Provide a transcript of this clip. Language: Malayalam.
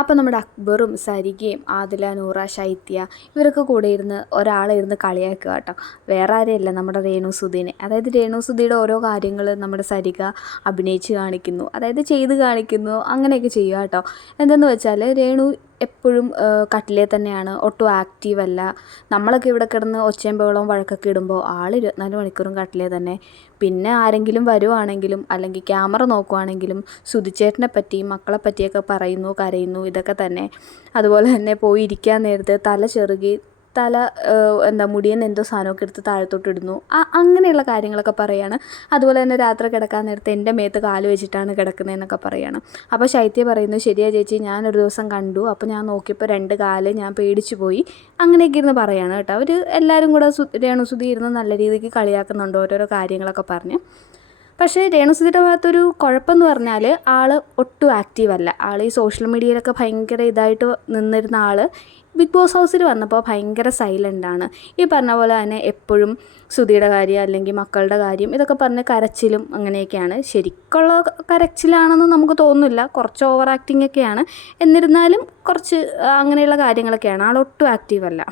അപ്പോൾ നമ്മുടെ അക്ബറും സരികയും ആദില, നൂറ, ശൈത്യ ഇവരൊക്കെ കൂടെ ഇരുന്ന് ഒരാളെ ഇരുന്ന് കളിയാക്കുക കേട്ടോ. വേറെ ആരെയല്ല, നമ്മുടെ രേണുസുധീനെ. അതായത് രേണുസുധിയുടെ ഓരോ കാര്യങ്ങൾ നമ്മുടെ സരിക അഭിനയിച്ച് കാണിക്കുന്നു, അതായത് ചെയ്ത് കാണിക്കുന്നു, അങ്ങനെയൊക്കെ ചെയ്യുക കേട്ടോ. എന്തെന്ന് വെച്ചാൽ രേണു എപ്പോഴും കട്ടിലേ തന്നെയാണ്, ഒട്ടും ആക്റ്റീവ് അല്ല. നമ്മളൊക്കെ ഇവിടെ കിടന്ന് ഒച്ചയും ബഹളവും വഴക്കൊക്കെ ഇടുമ്പോൾ ആൾ 24 മണിക്കൂറും കട്ടിലേ തന്നെ. പിന്നെ ആരെങ്കിലും വരുവാണെങ്കിലും അല്ലെങ്കിൽ ക്യാമറ നോക്കുവാണെങ്കിലും സുധിച്ചേട്ടനെ പറ്റിയും മക്കളെ പറ്റിയൊക്കെ പറയുന്നു, കരയുന്നു, ഇതൊക്കെ തന്നെ. അതുപോലെ തന്നെ പോയി ഇരിക്കാൻ നേരത്ത് തല ചെറുകി മുടിയെന്ന് എന്തോ സാധനമൊക്കെ എടുത്ത് താഴത്തോട്ടിടുന്നു, അങ്ങനെയുള്ള കാര്യങ്ങളൊക്കെ പറയുകയാണ്. അതുപോലെ തന്നെ രാത്രി കിടക്കാൻ നേരത്ത് എൻ്റെ മേത്ത് കാല് വെച്ചിട്ടാണ് കിടക്കുന്നതെന്നൊക്കെ പറയുകയാണ്. അപ്പോൾ ശൈത്യ പറയുന്നു, ശരിയാ ചേച്ചി, ഞാനൊരു ദിവസം കണ്ടു, അപ്പോൾ ഞാൻ നോക്കിയപ്പോൾ 2 കാല്, ഞാൻ പേടിച്ചു പോയി, അങ്ങനെയൊക്കെ ഇരുന്ന് പറയുകയാണ് കേട്ടോ. അവർ എല്ലാവരും കൂടെ രേണുസുധി ഇരുന്ന് നല്ല രീതിക്ക് കളിയാക്കുന്നുണ്ട് ഓരോരോ കാര്യങ്ങളൊക്കെ പറഞ്ഞ്. പക്ഷേ രേണുസുധിയുടെ ഭാഗത്തൊരു കുഴപ്പമെന്ന് പറഞ്ഞാൽ ആൾ ഒട്ടും ആക്റ്റീവ് അല്ല. ആൾ ഈ സോഷ്യൽ മീഡിയയിലൊക്കെ ഭയങ്കര ഇതായിട്ട് നിന്നിരുന്ന ആൾ ബിഗ് ബോസ് ഹൗസിൽ വന്നപ്പോൾ ഭയങ്കര സൈലൻ്റാണ്. ഈ പറഞ്ഞ പോലെ തന്നെ എപ്പോഴും സുധിയുടെ കാര്യം അല്ലെങ്കിൽ മക്കളുടെ കാര്യം ഇതൊക്കെ പറഞ്ഞ് കരച്ചിലും അങ്ങനെയൊക്കെയാണ്. ശരിക്കുള്ള കരച്ചിലാണെന്ന് നമുക്ക് തോന്നുന്നില്ല, കുറച്ച് ഓവർ ആക്ടിങ് ഒക്കെയാണ്. എന്നിരുന്നാലും കുറച്ച് അങ്ങനെയുള്ള കാര്യങ്ങളൊക്കെയാണ്. ആൾ ഒട്ടും ആക്റ്റീവ് അല്ല.